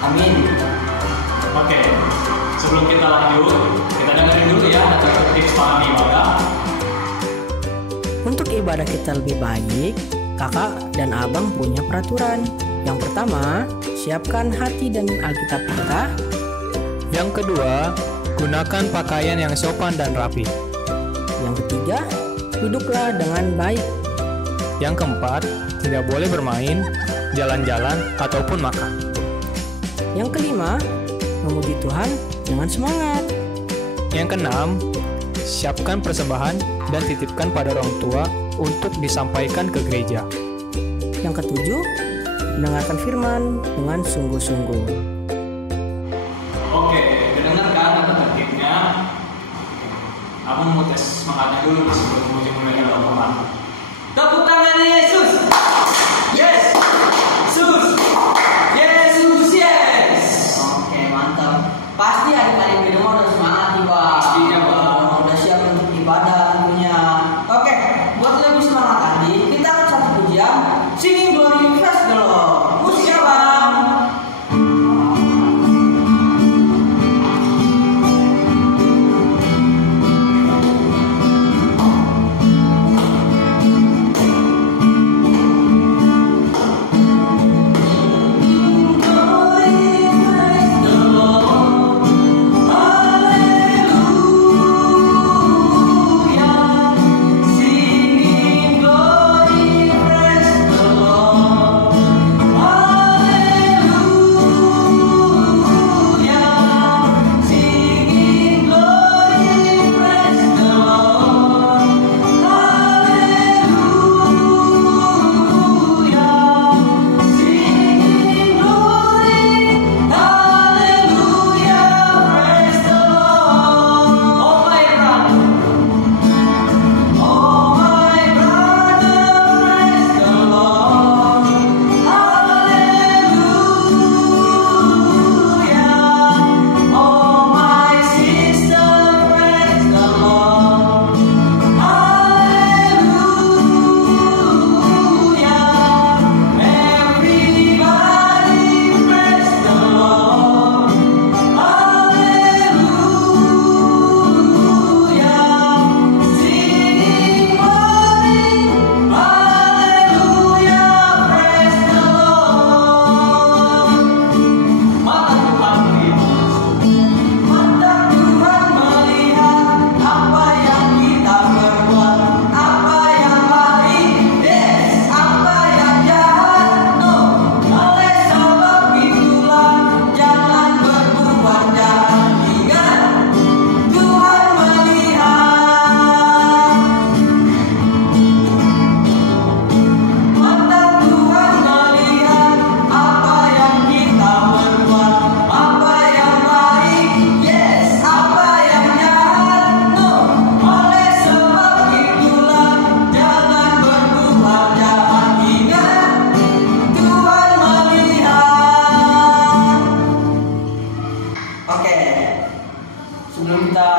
Amin. Oke, sebelum kita lanjut, kita dengerin dulu ya satu tips paham ibadah. Untuk ibadah kita lebih baik, kakak dan abang punya peraturan. Yang pertama, siapkan hati dan Alkitab kita. Yang kedua, gunakan pakaian yang sopan dan rapi. Yang ketiga, duduklah dengan baik. Yang keempat, tidak boleh bermain, jalan-jalan, ataupun makan. Yang kelima, memuji Tuhan dengan semangat. Yang keenam, siapkan persembahan dan titipkan pada orang tua untuk disampaikan ke gereja. Yang ketujuh, mendengarkan firman dengan sungguh-sungguh. Oke, dengarkan kata tertibnya. Aku mau tes semangatnya dulu sebelum memuji memegang doa. Tepuk tangan Yesus. Yes. Yesus. Yesus yes. Oke, mantap. Pasti adik-adik di rumah udah semangat nih, Pak. Pastinya, Pak. Udah siap untuk ibadah tentunya. Oke, buat lebih semangat lagi, kita akan satu pujian Singing Glory Praise the Lord. Musiknya, Bang. Sebelum kita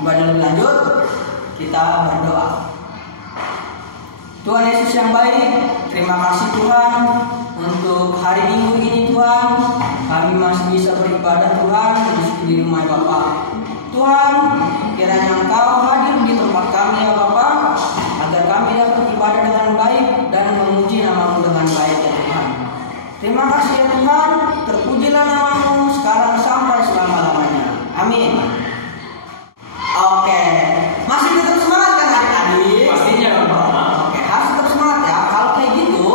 ibadah lebih lanjut, kita berdoa. Tuhan Yesus yang baik, terima kasih Tuhan untuk hari Minggu ini Tuhan. Kami masih bisa beribadah Tuhan di rumah Bapak. Tuhan, kiranya Engkau hadir di tempat kami ya Bapak, agar kami dapat beribadah dengan baik dan memuji nama-Mu dengan baik ya Tuhan. Terima kasih ya Tuhan, terpujilah nama-Mu sekarang sampai selama-lamanya. Amin. Oke, masih tetap semangat kan adik-adik? Pastinya Bapak. Oke, harus tetap semangat ya. Kalau kayak gitu,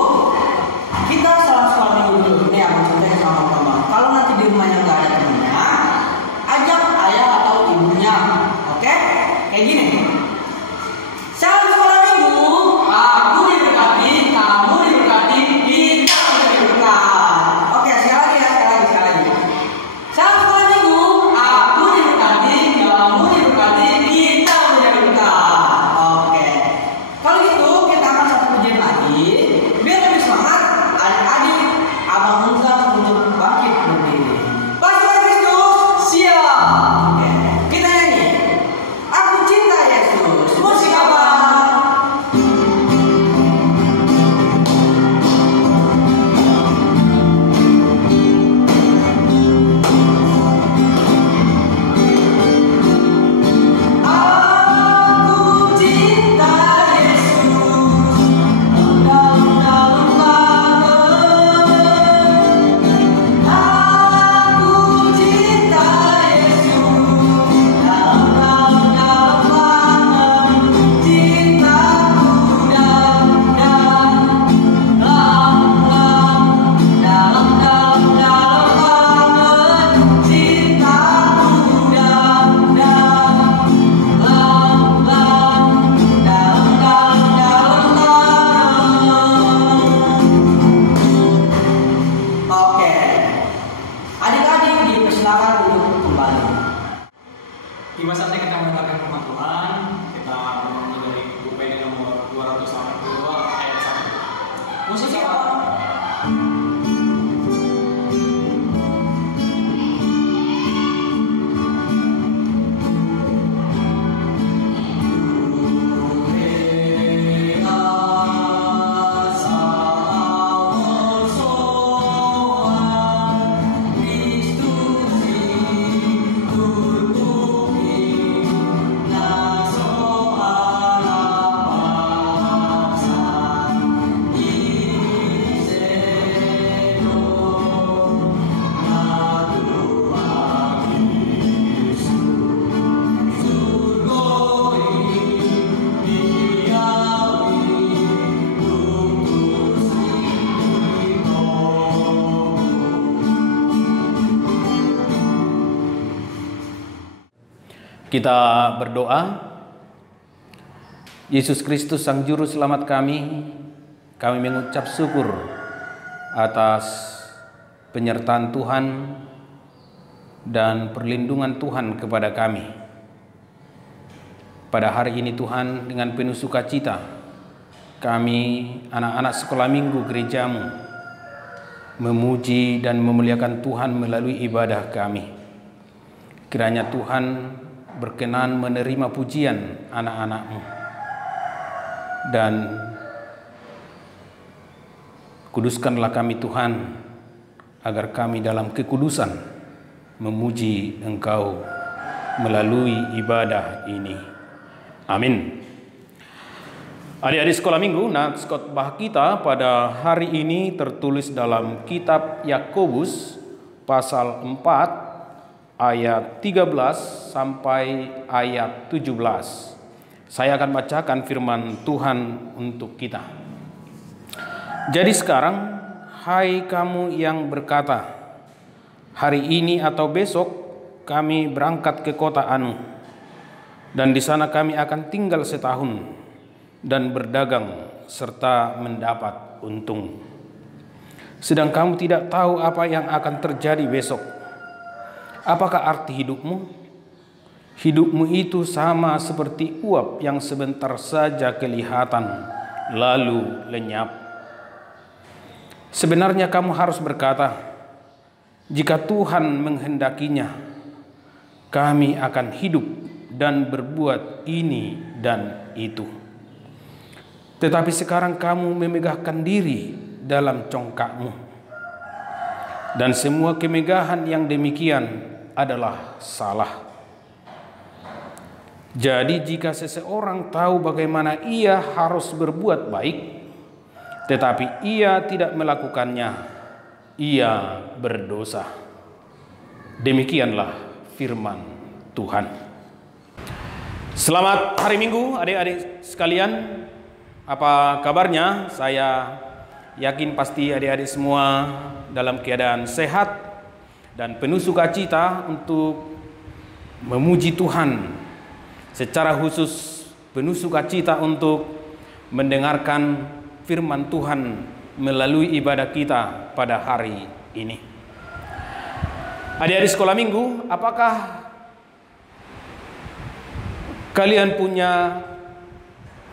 kita salah sekolah minggu dulu. Ini aku ceritain sama Bapak. Kalau nanti di rumahnya nggak ada temennya, ajak ayah atau ibunya. Oke? Kayak gini. Salam sekolah minggu. Aku diberkati, kamu diberkati, kita diberkati. Oke, sekali lagi ya, sekali lagi. Salam sekolah minggu. Aku diberkati, kamu diberkati, kita Tiba saatnya kita mendengarkan firman Tuhan. Kita menyanyi dari UPD nomor 282 ayat 1. Musik apa? Kita berdoa. Yesus Kristus Sang Juru Selamat kami mengucap syukur atas penyertaan Tuhan dan perlindungan Tuhan kepada kami. Pada hari ini Tuhan, dengan penuh sukacita kami anak-anak sekolah minggu gerejamu memuji dan memuliakan Tuhan melalui ibadah kami. Kiranya Tuhan berkenan menerima pujian anak-anak-Mu dan kuduskanlah kami Tuhan, agar kami dalam kekudusan memuji Engkau melalui ibadah ini. Amin. Adik-adik sekolah minggu, nats khotbah kita pada hari ini tertulis dalam kitab Yakobus pasal 4 ayat 13 sampai ayat 17. Saya akan bacakan firman Tuhan untuk kita. Jadi sekarang, hai kamu yang berkata, hari ini atau besok kami berangkat ke kota anu, dan di sana kami akan tinggal setahun dan berdagang serta mendapat untung. Sedang kamu tidak tahu apa yang akan terjadi besok. Apakah arti hidupmu? Hidupmu itu sama seperti uap yang sebentar saja kelihatan, lalu lenyap. Sebenarnya kamu harus berkata, jika Tuhan menghendakinya, kami akan hidup dan berbuat ini dan itu. Tetapi sekarang kamu memegahkan diri dalam congkakmu. Dan semua kemegahan yang demikian adalah salah. Jadi jika seseorang tahu bagaimana ia harus berbuat baik, tetapi ia tidak melakukannya, ia berdosa. Demikianlah firman Tuhan. Selamat hari Minggu adik-adik sekalian. Apa kabarnya? Saya yakin pasti adik-adik semua dalam keadaan sehat dan penuh sukacita untuk memuji Tuhan. Secara khusus penuh sukacita untuk mendengarkan firman Tuhan melalui ibadah kita pada hari ini. Adik-adik sekolah minggu, apakah kalian punya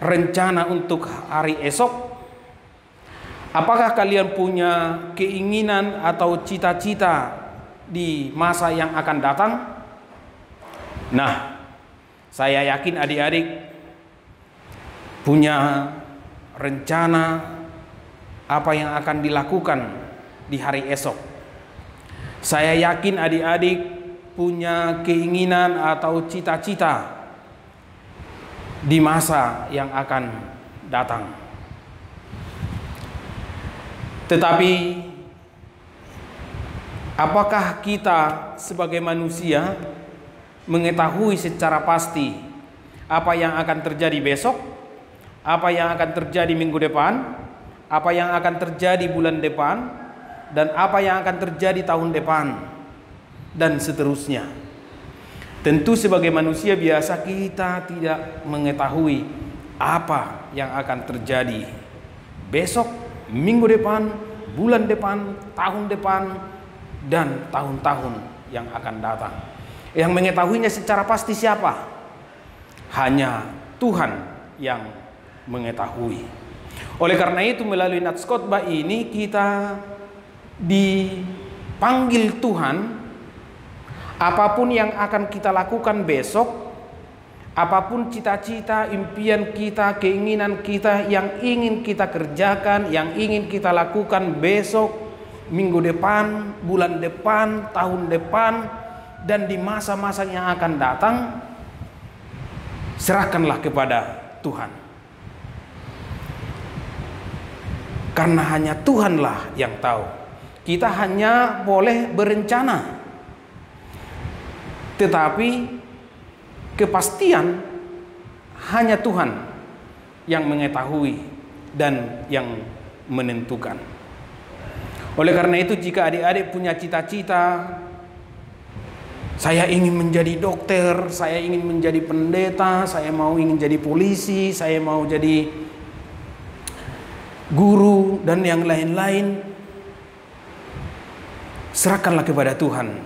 rencana untuk hari esok? Apakah kalian punya keinginan atau cita-cita di masa yang akan datang? Nah, saya yakin adik-adik punya rencana apa yang akan dilakukan di hari esok. Saya yakin adik-adik punya keinginan atau cita-cita di masa yang akan datang. Tetapi apakah kita sebagai manusia mengetahui secara pasti apa yang akan terjadi besok, apa yang akan terjadi minggu depan, apa yang akan terjadi bulan depan, dan apa yang akan terjadi tahun depan, dan seterusnya? Tentu sebagai manusia biasa kita tidak mengetahui apa yang akan terjadi besok, minggu depan, bulan depan, tahun depan, dan tahun-tahun yang akan datang. Yang mengetahuinya secara pasti siapa? Hanya Tuhan yang mengetahui. Oleh karena itu melalui nats khotbah ini kita dipanggil Tuhan, apapun yang akan kita lakukan besok, apapun cita-cita, impian kita, keinginan kita yang ingin kita kerjakan, yang ingin kita lakukan besok, minggu depan, bulan depan, tahun depan, dan di masa-masa yang akan datang, serahkanlah kepada Tuhan. Karena hanya Tuhanlah yang tahu. Kita hanya boleh berencana, tetapi kepastian hanya Tuhan yang mengetahui dan yang menentukan. Oleh karena itu jika adik-adik punya cita-cita, saya ingin menjadi dokter, saya ingin menjadi pendeta, saya mau ingin jadi polisi, saya mau jadi guru dan yang lain-lain, serahkanlah kepada Tuhan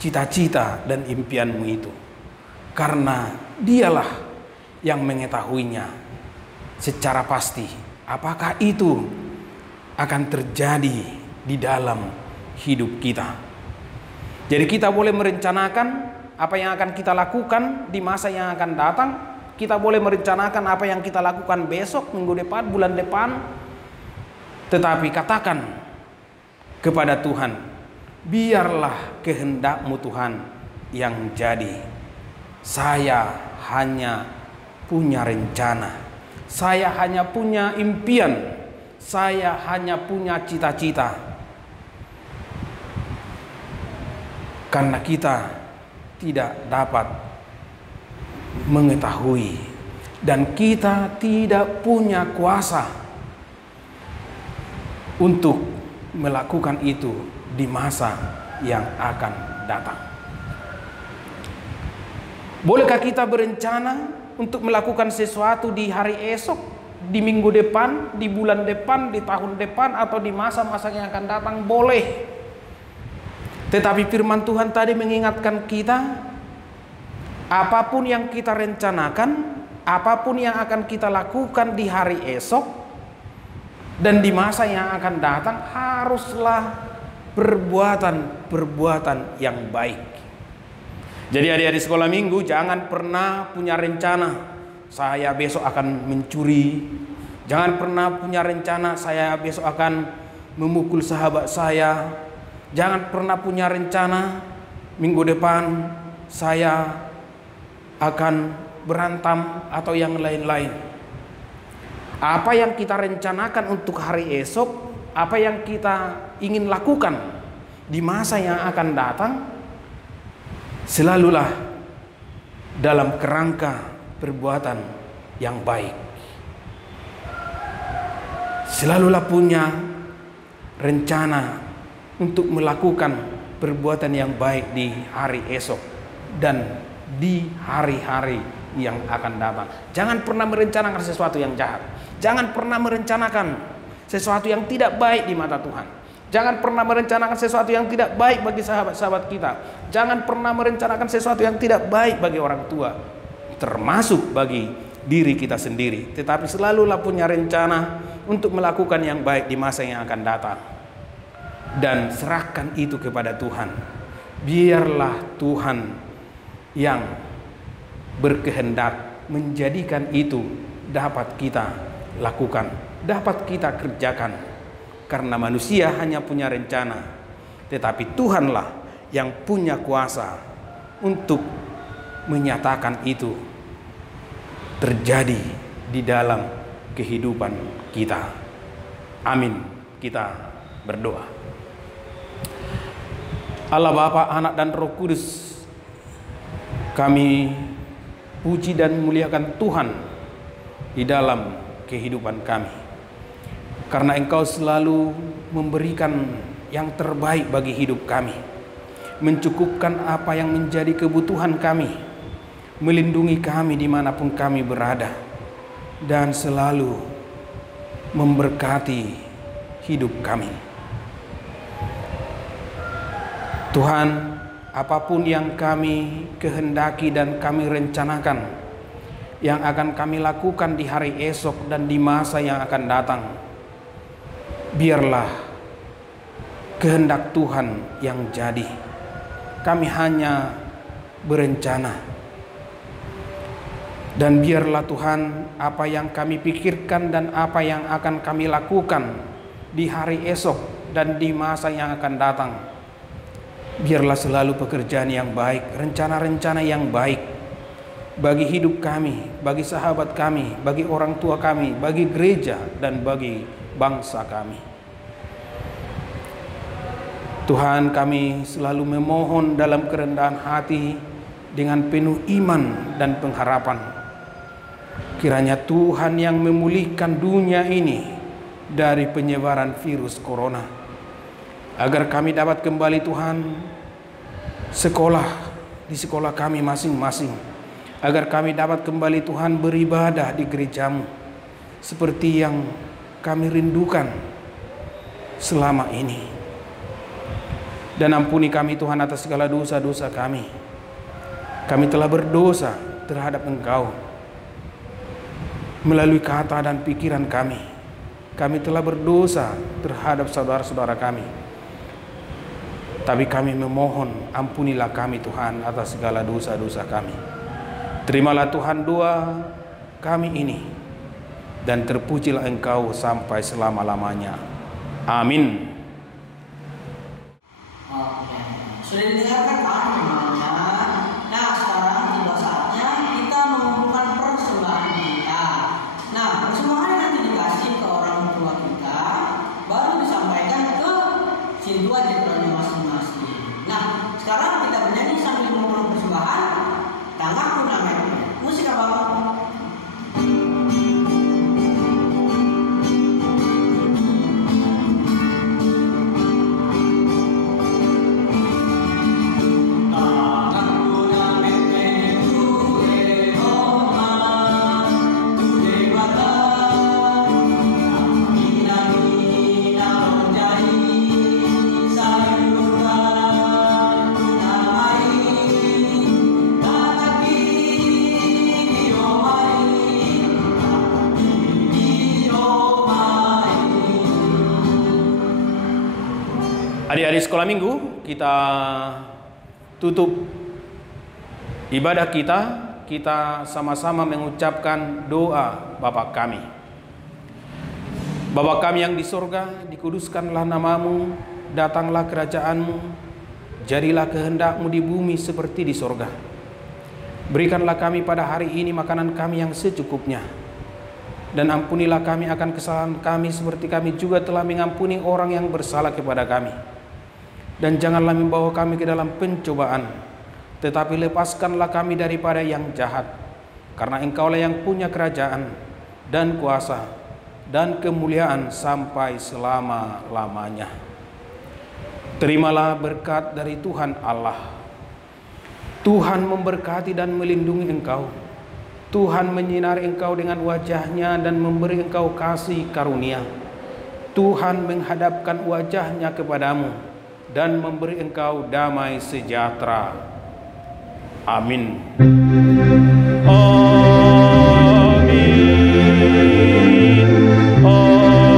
cita-cita dan impianmu itu. Karena dialah yang mengetahuinya secara pasti apakah itu akan terjadi di dalam hidup kita. Jadi kita boleh merencanakan apa yang akan kita lakukan di masa yang akan datang. Kita boleh merencanakan apa yang kita lakukan besok, minggu depan, bulan depan. Tetapi katakan kepada Tuhan, biarlah kehendak-Mu Tuhan yang jadi. Saya hanya punya rencana, saya hanya punya impian, saya hanya punya cita-cita. Karena kita tidak dapat mengetahui dan kita tidak punya kuasa untuk melakukan itu di masa yang akan datang. Bolehkah kita berencana untuk melakukan sesuatu di hari esok, di minggu depan, di bulan depan, di tahun depan, atau di masa-masa yang akan datang? Boleh. Tetapi firman Tuhan tadi mengingatkan kita, apapun yang kita rencanakan, apapun yang akan kita lakukan di hari esok dan di masa yang akan datang, haruslah perbuatan yang baik. Jadi adik-adik sekolah minggu, jangan pernah punya rencana saya besok akan mencuri. Jangan pernah punya rencana saya besok akan memukul sahabat saya. Jangan pernah punya rencana minggu depan saya akan berantem atau yang lain-lain. Apa yang kita rencanakan untuk hari esok, apa yang kita ingin lakukan di masa yang akan datang, selalulah dalam kerangka perbuatan yang baik. Selalulah punya rencana untuk melakukan perbuatan yang baik di hari esok dan di hari-hari yang akan datang. Jangan pernah merencanakan sesuatu yang jahat. Jangan pernah merencanakan sesuatu yang tidak baik di mata Tuhan. Jangan pernah merencanakan sesuatu yang tidak baik bagi sahabat-sahabat kita. Jangan pernah merencanakan sesuatu yang tidak baik bagi orang tua, termasuk bagi diri kita sendiri. Tetapi selalulah punya rencana untuk melakukan yang baik di masa yang akan datang. Dan serahkan itu kepada Tuhan. Biarlah Tuhan yang berkehendak menjadikan itu dapat kita lakukan, dapat kita kerjakan. Karena manusia hanya punya rencana, tetapi Tuhanlah yang punya kuasa untuk menyatakan itu terjadi di dalam kehidupan kita. Amin. Kita berdoa. Allah Bapa, Anak dan Roh Kudus, kami puji dan muliakan Tuhan di dalam kehidupan kami. Karena Engkau selalu memberikan yang terbaik bagi hidup kami, mencukupkan apa yang menjadi kebutuhan kami, melindungi kami dimanapun kami berada, dan selalu memberkati hidup kami. Tuhan, apapun yang kami kehendaki dan kami rencanakan, yang akan kami lakukan di hari esok dan di masa yang akan datang, biarlah kehendak Tuhan yang jadi. Kami hanya berencana. Dan biarlah Tuhan, apa yang kami pikirkan dan apa yang akan kami lakukan di hari esok dan di masa yang akan datang, biarlah selalu pekerjaan yang baik, rencana-rencana yang baik bagi hidup kami, bagi sahabat kami, bagi orang tua kami, bagi gereja, dan bagi bangsa kami. Tuhan, kami selalu memohon dalam kerendahan hati dengan penuh iman dan pengharapan. Kiranya Tuhan yang memulihkan dunia ini dari penyebaran virus corona, agar kami dapat kembali Tuhan di sekolah kami masing-masing, agar kami dapat kembali Tuhan beribadah di gerejamu seperti yang kami rindukan selama ini. Dan ampuni kami Tuhan atas segala dosa-dosa kami. Kami telah berdosa terhadap Engkau melalui kata dan pikiran kami. Kami telah berdosa terhadap saudara-saudara kami. Tapi kami memohon, ampunilah kami Tuhan atas segala dosa-dosa kami. Terimalah Tuhan doa kami ini, dan terpujilah Engkau sampai selama-lamanya. Amin. Sudah didengarkan kan firman-Nya? Nah, sekarang tiba saatnya kita mengumpulkan persembahan kita. Nah, persembahan yang nanti dikasih ke orang tua kita baru disampaikan ke sintua jenderalnya masing-masing. Nah, sekarang kita bernyanyi sambil mengumpulkan persembahan. Tangga turnamen. Musik abang. Adik-adik sekolah minggu, kita tutup ibadah kita sama-sama mengucapkan doa Bapa kami. Bapa kami yang di surga, dikuduskanlah namamu, datanglah kerajaanmu, jadilah kehendak-mu di bumi seperti di surga. Berikanlah kami pada hari ini makanan kami yang secukupnya, dan ampunilah kami akan kesalahan kami seperti kami juga telah mengampuni orang yang bersalah kepada kami. Dan janganlah membawa kami ke dalam pencobaan, tetapi lepaskanlah kami daripada yang jahat. Karena Engkaulah yang punya kerajaan dan kuasa dan kemuliaan sampai selama-lamanya. Terimalah berkat dari Tuhan Allah. Tuhan memberkati dan melindungi engkau. Tuhan menyinari engkau dengan wajah-Nya dan memberi engkau kasih karunia. Tuhan menghadapkan wajah-Nya kepadamu dan memberi engkau damai sejahtera. Amin. Amin. Amin.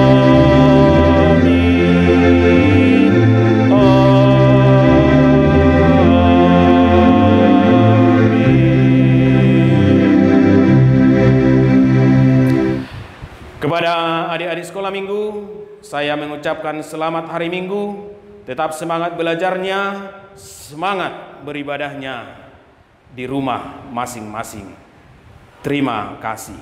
Kepada adik-adik sekolah minggu, saya mengucapkan selamat hari Minggu. Tetap semangat belajarnya, semangat beribadahnya di rumah masing-masing. Terima kasih.